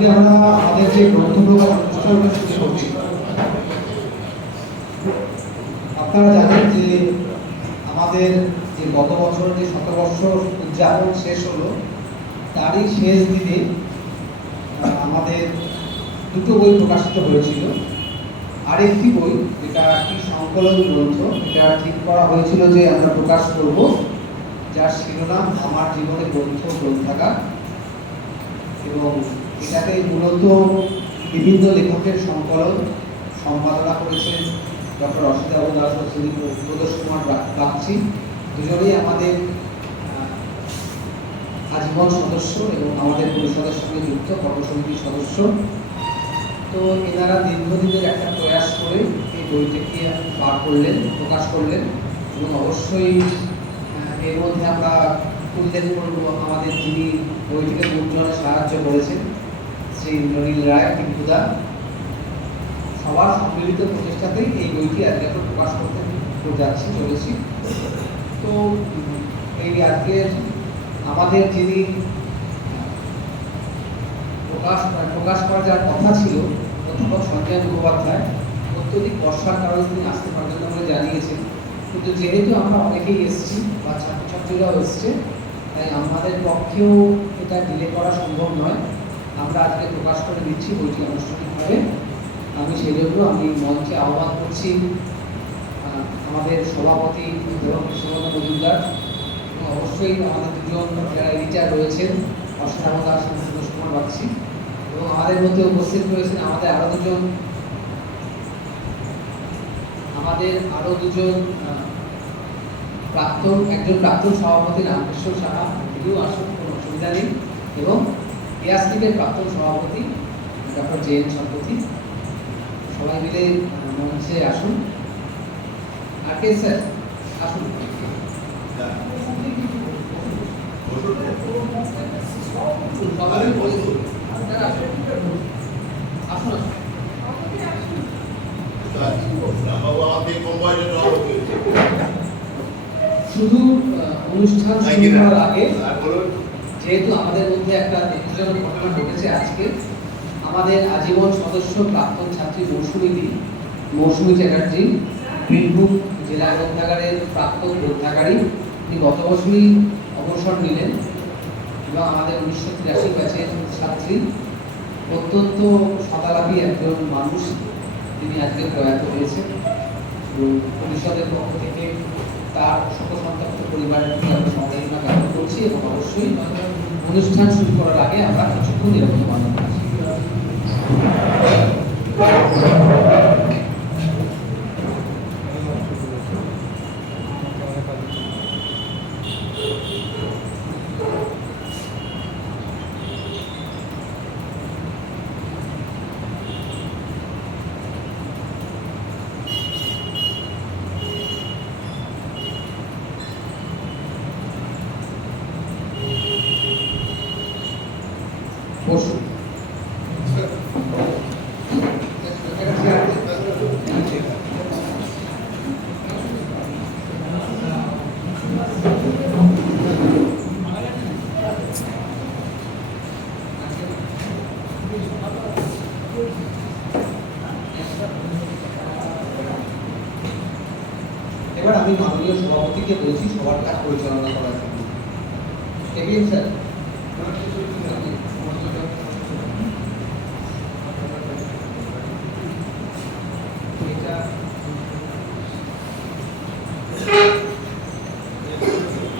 আজকে আমরা আমাদের যে গ্রন্থ প্রকাশ অনুষ্ঠানটা শুরু করছি, আপনারা জানেন যে আমাদের যে গত বছর যে শতবর্ষ উদযাপন শেষ হলো, তারই শেষ দিনে আমাদের দুটো বই প্রকাশিত হয়েছিল। আরেকটি বই, যেটা একটি সংকলন গ্রন্থ, এটা ঠিক করা হয়েছিল যে আমরা প্রকাশ করব, যার শিরোনাম আমার জীবনে গ্রন্থ গ্রন্থাগার। এবং এটাতে মূলত বিভিন্ন লেখকের সংকলন সম্পাদনা করেছেন ডক্টর অসিতাভ দাস ও শ্রী প্রদোষ কুমার বাগচি, দুজনেই আমাদের আজীবন সদস্য এবং আমাদের পরিষদের সঙ্গে যুক্ত কর্মসমিতির সদস্য। তো এনারা দীর্ঘদিনের একটা প্রয়াস করে এই বইটিকে বার করলেন, প্রকাশ করলেন। এবং অবশ্যই এর মধ্যে আমরা উল্লেখ করব আমাদের যিনি বইটিকে মুদ্রণে সাহায্য করেছেন, শ্রী ইন্দ্রনীল রায় টিঙ্কুদা। সবার সম্মিলিত প্রচেষ্টাতেই এই বইটি আজকে আমরা প্রকাশ করতে চলেছি। তো এই আজকের আমাদের যিনি প্রকাশ করা যার কথা ছিল, অধ্যাপক সঞ্জয় মুখোপাধ্যায়, অত্যধিক বর্ষার কারণে তিনি আসতে পারবেন না বলে জানিয়েছেন। কিন্তু যেহেতু আমরা অনেকেই এসেছি বা ছাত্রছাত্রীরাও এসছে, তাই আমাদের পক্ষেও এটা ডিলে করা সম্ভব নয়। আমরা আজকে প্রকাশ করে দিচ্ছি বইটি আনুষ্ঠানিকভাবে। আমি সেই জন্য আমি মঞ্চে আহ্বান করছি আমাদের সভাপতি অধ্যাপক কৃষ্ণকান্ত মজুমদার, এবং অবশ্যই আমাদের দুজন যারা এডিটার রয়েছেন, অসিতাভ দাস এবং প্রদোষ কুমার বাগচি, এবং আমাদের মধ্যে উপস্থিত রয়েছেন আমাদের আরো দুজন একজন প্রাক্তন সভাপতি রামকৃষ্ণ সাহা, যদিও আসুন, কোনো অসুবিধা নেই, এবং ইয়াসলিপের প্রাক্তন সভাপতি ডক্টর জে.এন. সম্পতি। সবাই মিলে মঞ্চে আসুন। আর কে স্যার আসুন। শুধু অনুষ্ঠান শুরু করার আগে, যেহেতু আমাদের মধ্যে একটা দুঃখজনক ঘটনা ঘটেছে আজকে, আমাদের আজীবন সদস্য প্রাক্তন ছাত্রী মৌসুমী চ্যাটার্জি, বীরভূম জেলা গ্রন্থাগারের প্রাক্তন গ্রন্থাগারী, তিনি গত বছরই অবসর নিলেন এবং আমাদের 1983 ব্যাচের ছাত্রী, অত্যন্ত সদালাপী একজন মানুষ, তিনি আজকে প্রয়াত হয়েছে। পরিষদের পক্ষ থেকে তার শোকসন্তপ্ত পরিবারের প্রতি আমরা সমবেদনা জ্ঞাপন করছি, এবং অবশ্যই অনুষ্ঠান শুরু করার আগে আমরা কিছুক্ষণ নিরবতা পালন করছি। এবার আমি মাননীয় সভাপতিকে বলছি সবার কাজ পরিচালনা করার জন্য। স্যার,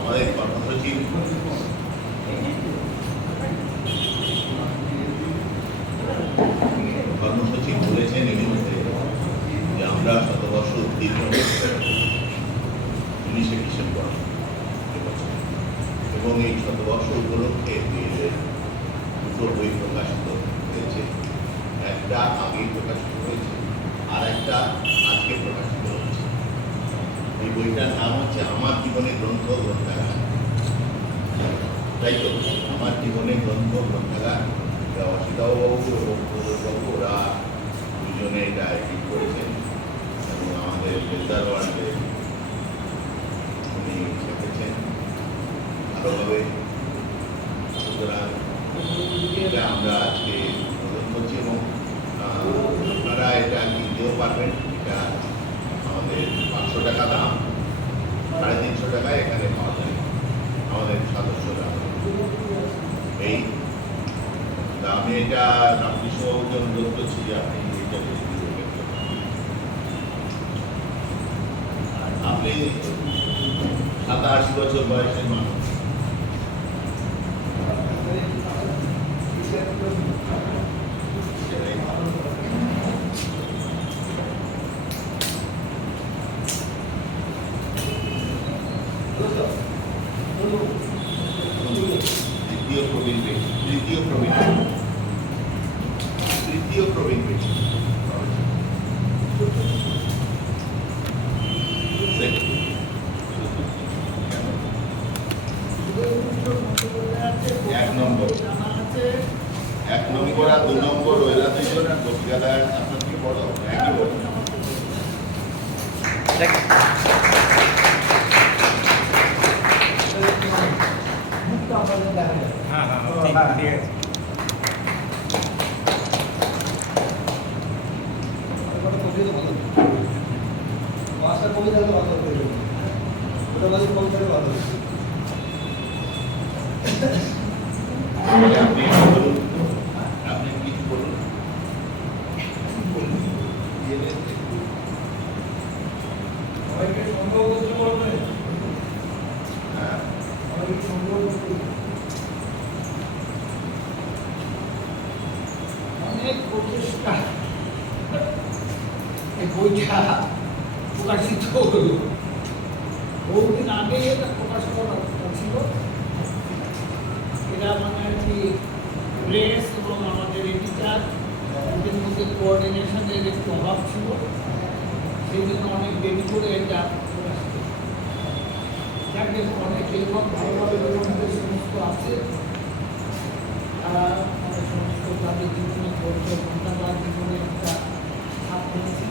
আমাদের কর্মসূচি বলেছেন ইতিমধ্যে যে আমরা শতবর্ষ উদ্দীপন পুলিশে ডিসেম্বর এবং এই শতবর্ষ উপলক্ষে দুটো বই প্রকাশিত হয়েছে। একটা আগেই প্রকাশিত হয়েছে, আর একটা আজকে প্রকাশিত হয়েছে। এই বইটার নাম হচ্ছে আমার জীবনে গ্রন্থ গ্রন্থাগার। তাই তো, আমার জীবনে গ্রন্থ গ্রন্থাগার। অসিতাভবাবু এবং প্রদোষবাবু ওরা দুজনে এটা এডিট করেছেন, এবং আমাদের বেলদার ওয়ার্ল্ডে উনি লিখেছেন ভালোভাবে। সুতরাং আমরা আজকে পারবেন। এটা আমাদের 500 টাকা দাম, 350 টাকায় এখানে পাওয়া যায় আমাদের সদস্যরা। এই আমি এটা আপনি সহজে অনুরোধ করছি যে আপনি এটা যদি দেখবেন। আপনি 87 বছর বয়সের মানুষ, সেটাই ভালো। তৃতীয় প্রবীণ ব্যক্তি, তৃতীয় প্রবীণ ব্যক্তি। এক নম্বর আর 2 নম্বর ওইরা দুজন আর ঠিকাদার আপনার কি বড় একই বড়। আপনি বলুন, আপনি কিছু বলুন। হ্যাঁ, অনেক প্রচেষ্টা এই বইটা প্রকাশিত হল। বহুদিন আগে এটা প্রকাশ করা ছিল। এরা মানে আর কি প্রেস এবং আমাদের এডিটার এদের মধ্যে কোঅর্ডিনেশনের একটু অভাব ছিল, সেই জন্য অনেক দেরি করে এটা প্রকাশিত। যাকে অনেক লেখক ভালোভাবে লেখকদের সমস্ত আছে, তারা মানে সমস্ত তাদের জীবনে ধৈর্য ঘন্টাবার জীবনে একটা ছাপ ফেলেছে।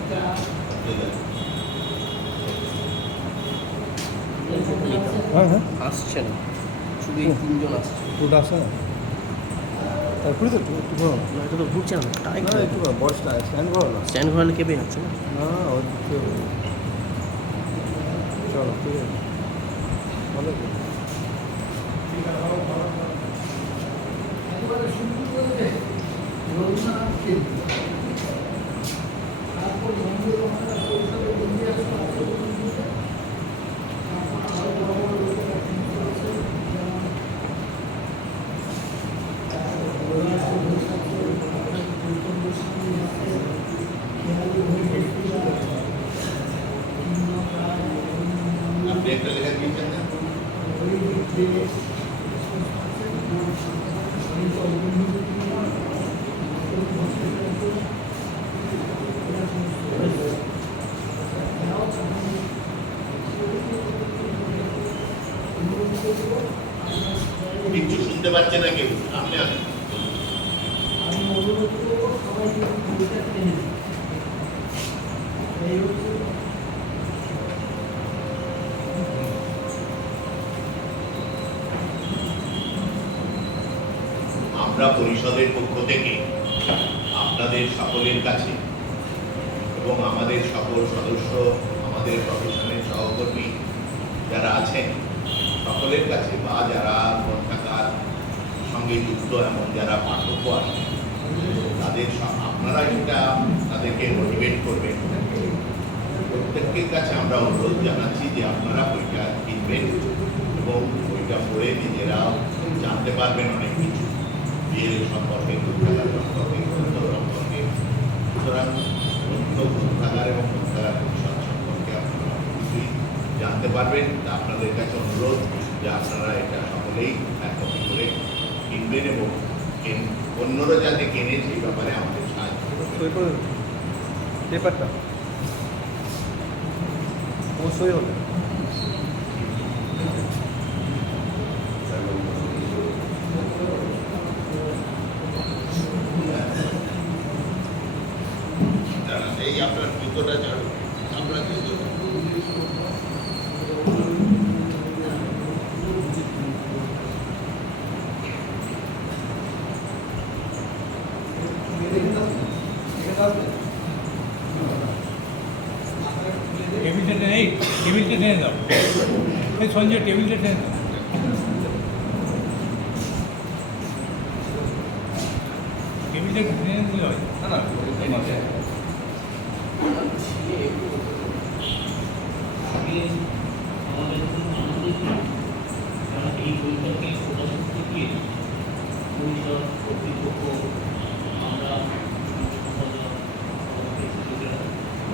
এটা আসছেন শুধু এই 3 জন আসছে। ওটা আসে না তারপরে তো একটু ঘোরো না, এটা তো ঘুরছে না, টাই না একটু বড় স্ট্যান্ড করো না স্ট্যান্ড ঘোরালে কেঁপে যাচ্ছে না। না ওর দিকে চলো ঠিক আছে ভালো তো। একেবারে শুরু করে রবীন্দ্রনাথকে তারপর বন্ধুদের আমরা পরিষদে বন্ধু আসলো। আপনি একটা লেখা দিয়েছেন না? কিচ্ছু শুনতে পাচ্ছে না কেউ, সামনে আসুন। আমি অনুরোধ করবো সবাই বইটা কিনে নিন। এই হচ্ছে আমরা পরিষদের পক্ষ থেকে আপনাদের সকলের কাছে এবং আমাদের সকল সদস্য, আমাদের প্রফেশনের সহকর্মী যারা আছেন সকলের কাছে, বা যারা গ্রন্থাগার সঙ্গে যুক্ত এমন যারা পাঠক আছেন তাদের আপনারা সেটা তাদেরকে মোটিভেট করবেন। প্রত্যেকের কাছে আমরা অনুরোধ জানাচ্ছি যে আপনারা বইটা কিনবেন এবং বইটা পড়ে নিজেরা জানতে পারবেন অনেক কিছু বিএল সম্পর্কে, গ্রন্থাগার সম্পর্কে, গ্রন্থ সম্পর্কে। সুতরাং গ্রন্থাগার এবং গ্রন্থাগার পরিষদ সম্পর্কে আপনারা অনেক কিছুই জানতে পারবেন। তা আপনাদের কাছে অনুরোধ যে আপনারা এটা সকলেই এক কপি করে কিনবেন এবং অন্যরা যাতে কেনে সেই ব্যাপারে আমাদের সাহায্য করবেন। পেপারটা অবশ্যই হবে। এই আপনার জুতোটা ছাড়ুন, আপনার জুতোটা টেবিলটা টেনে এই টেবিলটা টেনে দাও এই সঞ্জয় টেবিলটা টেনে দাও টেবিলটা টেনে দিলে হয় না না আগে আমাদের খুব আনন্দ ছিল কারণ এই বইটাকে প্রকাশ করতে গিয়ে পরিষদ কর্তৃপক্ষ আমরা সম্পাদক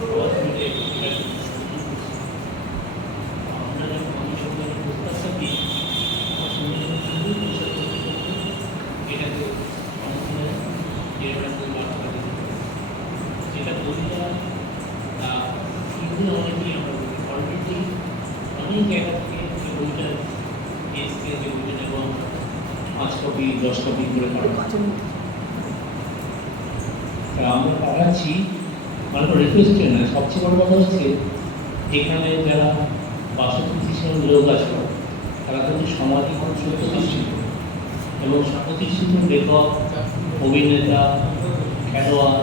সবাই মিলে এটাকে আমরা যখন মানুষের প্রত্যাশা দিই সঙ্গে সঙ্গে পরিষদ কর্তৃপক্ষ এটাকে সংশোধনের যেটা যেটা বইটা কিন্তু অনেকেই আমরা অলরেডি অনেক জায়গা থেকে যে বইটা এসছে যে বইটা এবং 5 কপি 10 কপি করে তা আমরা পাঠাচ্ছি মানে রিকোয়েস্ট না সবচেয়ে বড় কথা হচ্ছে এখানে যারা বাসপ্রতিষ্ঠান লোক আছে তারা কিন্তু সমাজে খুব প্রতিষ্ঠিত এবং প্রতিষ্ঠিত লেখক অভিনেতা খেলোয়াড়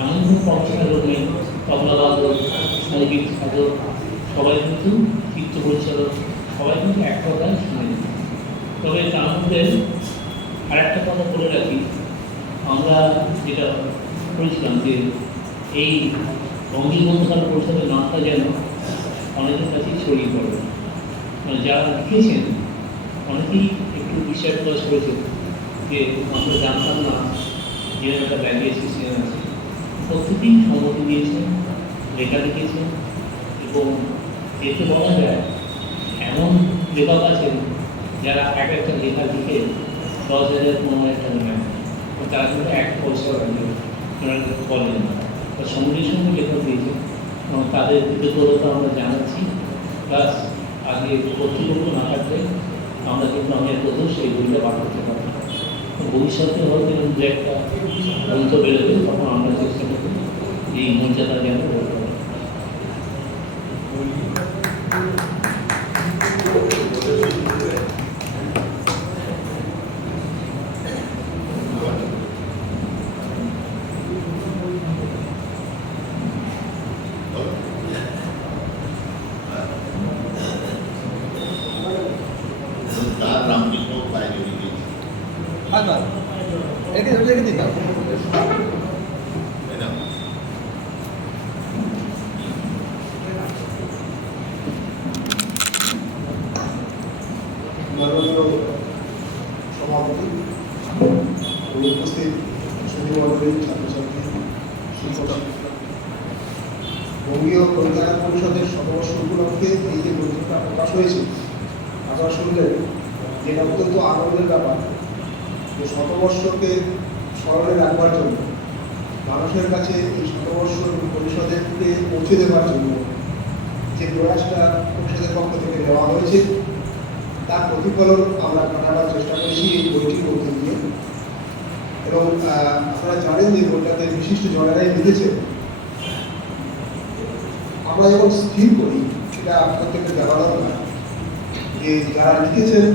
এমন কোনো প্রফেশনাল লোক নেই তবলাবাদক সঙ্গীত সাধক সবাই কিন্তু চিত্র পরিচালক সবাই কিন্তু এক কথায় শুনে তবে তার মধ্যে আরেকটা কথা বলে রাখি আমরা যেটা করেছিলাম যে এই রঙ্গিন গ্রন্থকার পরিষদের নামটা যেন অনেকের কাছেই ছড়িয়ে পড়ে মানে যারা লিখেছেন অনেকেই একটু বিশ্বাস প্রকাশ করেছেন যে আমরা জানতাম না যে একটা ব্যাগি অ্যাসোসিয়েশন আছে প্রত্যেকেই সম্মতি দিয়েছেন লেখা লিখেছেন এবং এতে বলা যায় এমন লেখক আছেন যারা এক একটা লেখা লিখে 10,000 15,000 টাকা নেন তারা কিন্তু এক পয়সা বলেন না সঙ্গে সঙ্গে লেখক দিয়েছে এবং তাদের কৃতজ্ঞতা আমরা জানাচ্ছি প্লাস আগে কর্তৃপক্ষ না থাকলে আমরা কিন্তু আমাদের কোথাও সেই বইটা পাঠ করতে পারি ভবিষ্যতে হয়তো দু একটা গ্রন্থ বেরোবে তখন আমরা চেষ্টা করব এই মর্যাদা যেন বলতে পারি তার রামকৃষ্ণ পায় যদি হ্যাঁ না রেখে দিন না তাই না মাননীয় সভাপতি উপস্থিত সুধীমণ্ডলী ছাত্রছাত্রী শিক্ষক বঙ্গীয় গ্রন্থাগার পরিষদের শতবর্ষ উপলক্ষে এই যে গ্রন্থটা প্রকাশ হয়েছে আপনারা শুনলেন যেটা অত্যন্ত আনন্দের ব্যাপার যে শতবর্ষকে স্মরণে রাখবার জন্য মানুষের কাছে এই শতবর্ষ পরিষদেরকে পৌঁছে দেওয়ার জন্য যে প্রয়াসটা পরিষদের পক্ষ থেকে নেওয়া হয়েছে তার প্রতিফলন আমরা পাঠাবার চেষ্টা করেছি এই বইটির মধ্যে দিয়ে এবং আপনারা জানেন যে বইটাতে বিশিষ্ট জনেরাই লিখেছেন আমরা যখন স্থির করি সেটা প্রত্যেকের জানা দরকার যে যারা লিখেছেন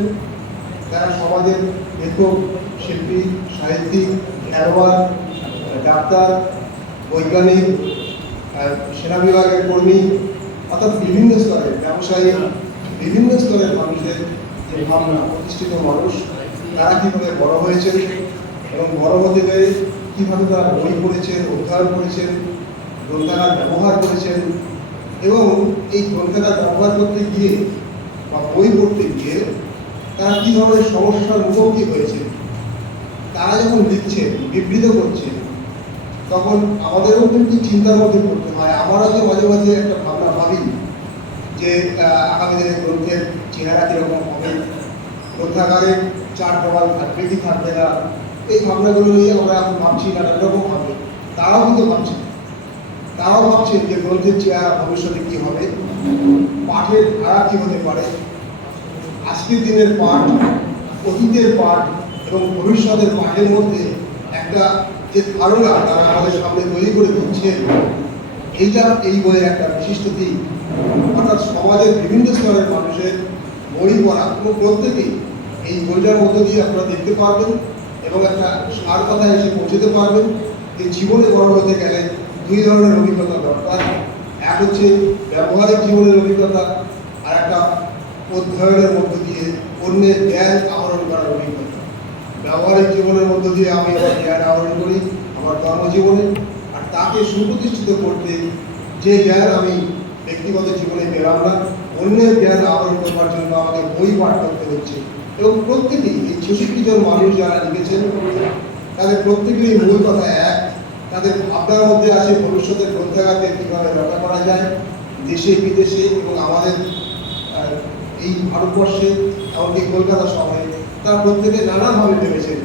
তারা সমাজের লেখক শিল্পী সাহিত্যিক খেলোয়াড় ডাক্তার বৈজ্ঞানিক সেনা বিভাগের কর্মী অর্থাৎ বিভিন্ন স্তরের ব্যবসায়ী বিভিন্ন স্তরের মানুষদের যে ভাবনা প্রতিষ্ঠিত মানুষ তারা কীভাবে বড় হয়েছেন এবং বড় হতে গিয়ে কীভাবে তারা বই পড়েছেন অধ্যয়ন করেছেন গ্রন্থাগার ব্যবহার করেছেন এবং এই গ্রন্থাগার ব্যবহার করতে গিয়ে বা বই পড়তে গিয়ে তারা কী ধরনের সমস্যার মুখোমুখি হয়েছে তারা যখন লিখছেন বিবৃত করছেন তখন আমাদেরও কিন্তু চিন্তার মধ্যে পড়তে হয় আমারও যে মাঝে মাঝে একটা ভাবনা ভাবি যে আগামী দিনে গ্রন্থের চেহারা কীরকম হবে গ্রন্থাগারের চার দেওয়াল থাকবে কি থাকবে না এই ভাবনাগুলো নিয়ে আমরা এখন ভাবছি না এরকম হবে তারাও কিন্তু ভাবছেন তারাও ভাবছেন যে গ্রন্থের চেহারা ভবিষ্যতে কী হবে পাঠের ধারা কী হতে পারে আজকের দিনের পাঠ অতীতের পাঠ এবং ভবিষ্যতের পাঠের মধ্যে একটা যে ধারণা তারা আমাদের সামনে তৈরি করে দিচ্ছেন এইটা এই বইয়ের একটা বিশিষ্ট দিক অর্থাৎ সমাজের বিভিন্ন স্তরের মানুষের বই পড়া এবং প্রত্যেকেই এই বইটার মধ্য দিয়ে আপনারা দেখতে পারবেন এবং একটা সার কথা এসে পৌঁছতে পারবেন যে জীবনে বড় হতে গেলে দুই ধরনের অভিজ্ঞতা দরকার এক হচ্ছে ব্যবহারিক জীবনের অভিজ্ঞতা, আর একটা অধ্যয়নের মধ্য দিয়ে অন্যের জ্ঞান আহরণ করার অভিজ্ঞতা। ব্যবহারিক জীবনের মধ্য দিয়ে আমি আমার জ্ঞান আহরণ করি আমার কর্মজীবনে, আর তাকে সুপ্রতিষ্ঠিত করতে যে জ্ঞান আমি ব্যক্তিগত জীবনে পেলাম না, অন্যের জ্ঞান আহরণ করবার জন্য আমাকে বই পাঠ করতে হচ্ছে। এবং প্রত্যেকেই এই 66 জন মানুষ যারা লিখেছেন তাদের প্রত্যেকেরই মূল কথা এক, তাদের ভাবনার মধ্যে আছে ভবিষ্যতের গ্রন্থাগারকে কীভাবে রক্ষা করা যায় দেশে বিদেশে এবং আমাদের এই ভারতবর্ষে, এমনকি কলকাতা শহরে। তারা প্রত্যেকে নানাভাবে ভেবেছেন।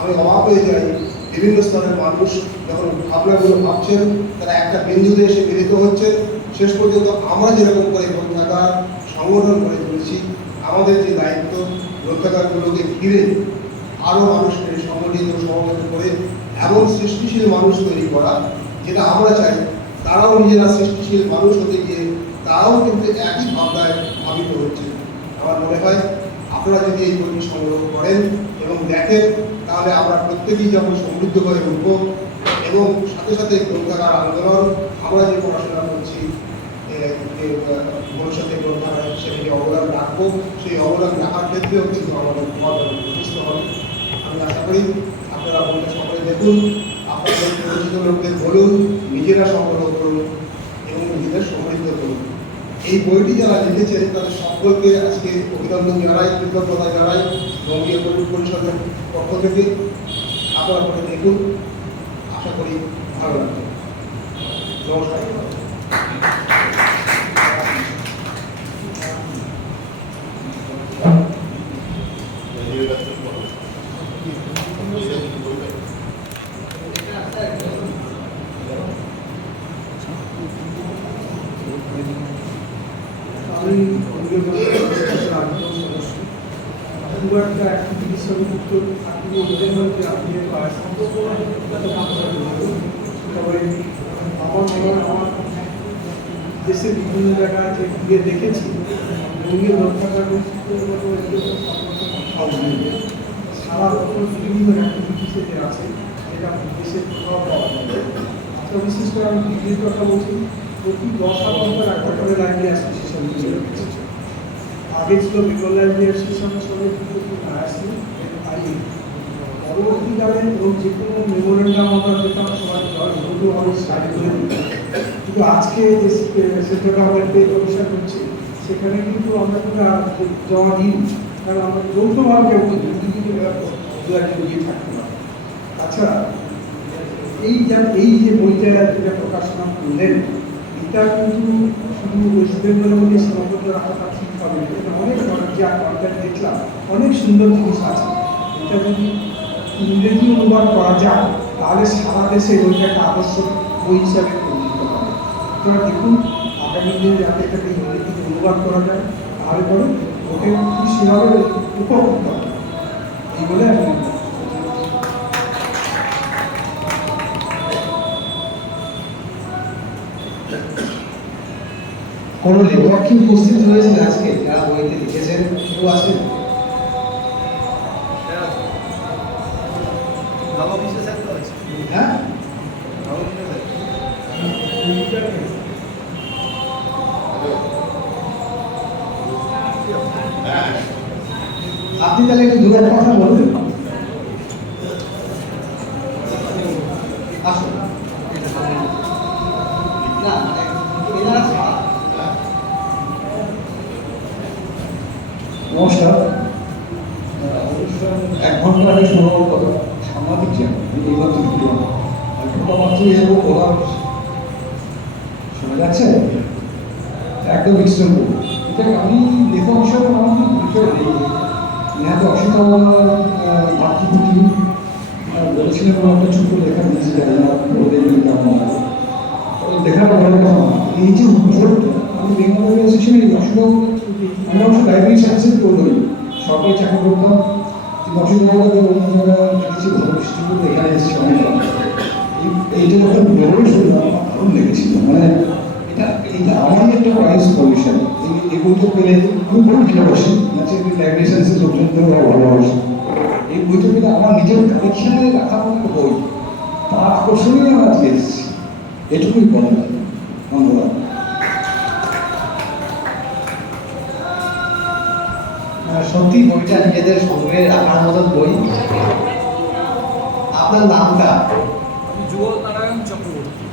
আমি অবাক হয়ে যাই, বিভিন্ন স্তরের মানুষ যখন ভাবনাগুলো ভাবছেন তারা একটা বিন্দুতে এসে মিলিত হচ্ছেন। শেষ পর্যন্ত আমরা যেরকম করে গ্রন্থাগার সংগঠন করে তুলেছি, আমাদের যে দায়িত্ব গ্রন্থাগারগুলোকে ঘিরে আরও মানুষকে সংগঠিত সমবেত করে এমন সৃষ্টিশীল মানুষ তৈরি করা, যেটা আমরা চাই তারাও নিজেরা সৃষ্টিশীল মানুষ হতে গিয়ে তারাও কিন্তু একই ভাবনায় ভাবিত হচ্ছে। আমার মনে হয় আপনারা যদি এই বইটি সংগ্রহ করেন এবং দেখেন, তাহলে আমরা প্রত্যেকেই যেমন সমৃদ্ধ হয়ে উঠব এবং সাথে সাথে গ্রন্থাগার আন্দোলন, আমরা যে পড়াশোনা করছি ভবিষ্যতে গ্রন্থাগারে সেটাকে অবদান রাখবো, সেই অবদান রাখার ক্ষেত্রেও কিন্তু আমাদের যথেষ্ট হবে। আমি আশা করি আপনারা বইটা সকলে দেখুন, আপনাদের পরিচিত লোকদের বলুন, নিজেরা সংগ্রহ করুন এবং নিজেদের সমৃদ্ধ করুন। এই বইটি যারা লিখেছেন তাদের সকলকে আজকে অভিনন্দন জানাই, কৃতজ্ঞতা জানাই বঙ্গীয় কবি পরিষদের পক্ষ থেকে। আপনারা করে দেখুন, আশা করি ভালো লাগবে। নমস্কার। আমি খুব একটা অ্যাক্টিভিটির সঙ্গে যুক্ত আপনি ওদের মধ্যে আপনি তবে আমার মনে হয় আমার দেশের বিভিন্ন জায়গায় যে গিয়ে দেখেছি বঙ্গীয় গ্রন্থাগারের সারা বছর বিভিন্ন অ্যাক্টিভিটিসে যে আছে সেটা দেশের প্রভাব পাওয়া যায়। আচ্ছা, বিশেষ করে আমি ডিগ্রির কথা বলছি, প্রতি 10 অন্তর একটা করে লাইব্রেরি অ্যাসোসিয়েশন রেখেছে। আগে ছিল বেঙ্গল লাইব্রেরি অ্যাসোসিয়েশনের সঙ্গে পরবর্তীকালে এবং যে কোনো মেমোরেন্ডাম আমরা পেতাম সবাই আমি স্টার্ট করে দিতাম। কিন্তু আজকে যে সেন্ট্রাল গভর্নমেন্টে কমিশন হচ্ছে সেখানে কিন্তু আমরা কোনো জমা দিই, কারণ আমরা যৌথভাবে দিয়ে থাকতে পারি। আচ্ছা, এই যে বইটা যেটা প্রকাশনা করলেন, এটা কিন্তু শুধু ওয়েস্ট বেঙ্গলের মধ্যে সীমাবদ্ধ রাখাটা ঠিক হবে। এটা অনেক যা কন্টেন্ট দেখলাম, অনেক সুন্দর জিনিস আছে। এটা যদি ইংরেজি অনুবাদ করা যায় তাহলে সারা দেশে বইটা একটা আবশ্যক বই হিসাবে পরিচিত হবে। আপনারা দেখুন, আগামী দিনে যাতে এটাকে ইংরেজিতে অনুবাদ করা যায়, তাহলে পরে ওকে সেভাবে উপকৃত হবে। এই বলে আমি কোনো লেখক কি উপস্থিত হয়েছেন আজকে যারা বইতে লিখেছেন? কেউ আছেন? হ্যাঁ, আপনি তাহলে একটু দূরের কথা বলবেন। আসুন না, এনারা ছাড়া। নমস্কার। অনুষ্ঠান 1 ঘন্টা আগে শুরু হওয়ার কথা। সাংবাদিক যে এইমাত্র ঢুকলাম, ঢোকা মাত্রই এরকম বলার শোনা যাচ্ছে একদম এক্সট্রিম। এটা আমি লেখক হিসাবে আমার কোনো পরিচয় নেই। নেহাতে অসুবিধা মাতৃপুটি বলেছিলেন কোনো একটা ছোট্ট লেখা দিয়েছি, জানি না বলে কেমন হয়, দেখার বড় কথা না। এই যে উদ্যোগটা আমি বেঙ্গল অ্যাসোসিয়েশনের এই অসুবিধা, আমরা অবশ্য লাইব্রেরি সায়েন্সের করি, সরকারি চাকরি করতাম, কিন্তু অসুবিধাকে অন্য জায়গায় দেখেছি ভালো দৃষ্টিকোণ, এখানে এসেছি অনেক। এইটা যখন বেরোয় শুনলাম আমার দারুণ লেগেছিল। মানে এটা আমারই একটা প্রাইজ পজিশন। এই বইটা পেলে খুব ভালোবাসি, লাইব্রেরি সায়েন্সের লোকজনদেরও ভালোবাসি। এই বইটা পেলে আমার নিজের কালেকশনে রাখা একটা বই, তার আকর্ষণীয় আমি আজকে এসেছি। এটুকুই বলা যায়। ধন্যবাদ। সত্যি বইটা নিজেদের সংগ্রহে রাখার মতো বই। আপনার নামটা? যুগল নারায়ণ চক্রবর্তী।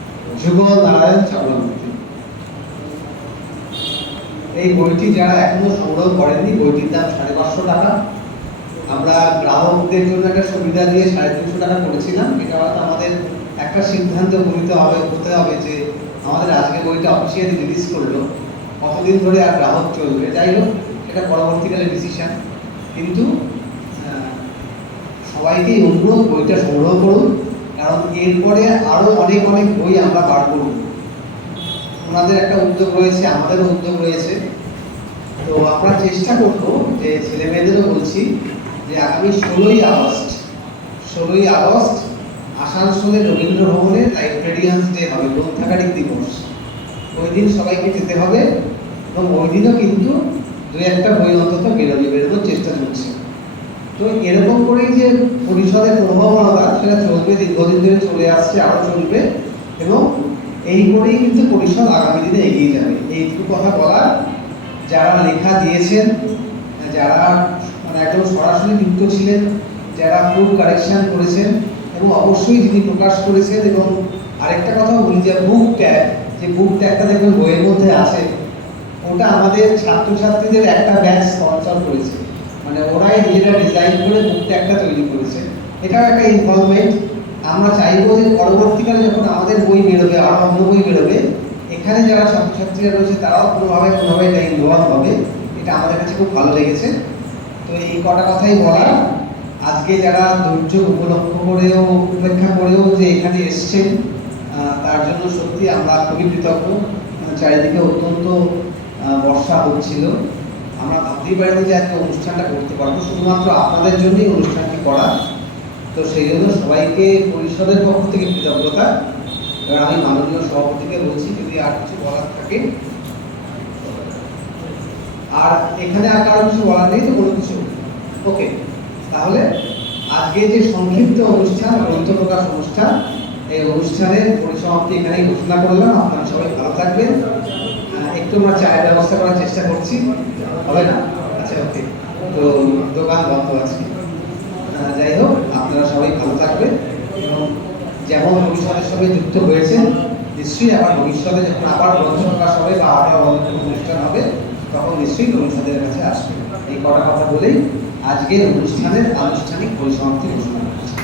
যুগল নারায়ণ চক্রবর্তী। এই বইটি যারা এখনো সংগ্রহ করেননি, বইটির দাম 550 টাকা। আমরা গ্রাহকদের জন্য একটা সুবিধা দিয়ে 350 টাকা করেছিলাম। এটা হয়তো আমাদের একটা সিদ্ধান্ত হতে হবে যে আমাদের আজকে বইটা অফিসিয়ালি রিলিজ করলো, কতদিন ধরে আর গ্রাহক চলবে। যাই হোক, এটা পরবর্তীকালে ডিসিশন। কিন্তু সবাইকেই অনুরোধ, বইটা সংগ্রহ করুন, কারণ এরপরে আরো অনেক অনেক বই আমরা বার করব। ওনাদের একটা উদ্যোগ রয়েছে, আমাদেরও উদ্যোগ রয়েছে। তো আমরা চেষ্টা করব যে ছেলে মেয়েদেরও বলছি যে আগামী 16ই আগস্ট আসানসোলে রবীন্দ্র ভবনে লাইব্রেরিয়ানস ডে হবে, গ্রন্থাগারিক দিবস। ওই দিন সবাইকে যেতে হবে এবং ওই দিনও কিন্তু 2-1টা বই অন্তত বেরোনোর চেষ্টা করছে। তো এরকম করেই যে পরিষদের প্রভাবনতা সেটা চলবে, দীর্ঘদিন ধরে চলে আসছে, আরো চলবে, এবং এই করেই কিন্তু পরিষদ আগামী দিনে এগিয়ে যাবে। এইটুকু কথা বলার, যারা লেখা দিয়েছেন, যারা মানে একদম সরাসরি যুক্ত ছিলেন, যারা ফুল কারেকশন করেছেন, এবং অবশ্যই যিনি প্রকাশ করেছেন। এবং আরেকটা কথা বলি, যে বুক ট্যাগটা দেখবেন বইয়ের মধ্যে আছে, ওটা আমাদের ছাত্রছাত্রীদের একটা ব্যাচ স্পন্সর করেছে, মানে ওরাই নিজেরা ডিজাইন করে বুক ট্যাগটা তৈরি করেছে। এটাও একটা ইনভলভমেন্ট। আমরা চাইবো যে পরবর্তীকালে যখন আমাদের বই বেরোবে, আরো অন্য বই বেরোবে, এখানে যারা ছাত্রছাত্রীরা রয়েছে তারাও কোনোভাবে এটা ইনভলভ হবে। এটা আমাদের কাছে খুব ভালো লেগেছে। তো এই কটা কথাই বলা। আজকে যারা দুর্যোগ উপেক্ষা করেও যে এখানে এসছেন, তার জন্য সত্যি আমরা খুবই কৃতজ্ঞ। চারিদিকে অত্যন্ত বর্ষা হচ্ছিল, আমরা ভাবতেই পারিনি যে আজকে অনুষ্ঠানটা করতে পারবো, শুধুমাত্র আপনাদের জন্যই অনুষ্ঠানটি করা। তো সেই জন্য সবাইকে পরিষদের পক্ষ থেকে কৃতজ্ঞতা। এবার আমি মাননীয় সভাপতিকে বলছি যদি আর কিছু বলার থাকে। আর এখানে আর কারো কিছু বলার নেই তো? কোনো কিছু? ওকে, তাহলে আজকে যে সংক্ষিপ্ত অনুষ্ঠান, গ্রন্থ প্রকাশ অনুষ্ঠান, এই অনুষ্ঠানের পরিসমাপ্তি এখানেই ঘোষণা করলাম। আপনারা সবাই ভালো থাকবেন। একটু আমরা চায়ের ব্যবস্থা করার চেষ্টা করছি, হবে না? আচ্ছা, ওকে। তো দোকান বন্ধ আছে। যাই হোক, আপনারা সবাই ভালো থাকবেন এবং যেমন ভবিষ্যতের সঙ্গে যুক্ত হয়েছেন, নিশ্চয়ই আবার ভবিষ্যতে যখন আবার গ্রন্থ প্রকাশ হবে বা আরো অনুষ্ঠান হবে, তখন নিশ্চয়ই ভবিষ্যতের কাছে আসবে। এই কটা কথা বলেই আজকের অনুষ্ঠানের আনুষ্ঠানিক পরিসমাপ্তি ঘোষণা করছি।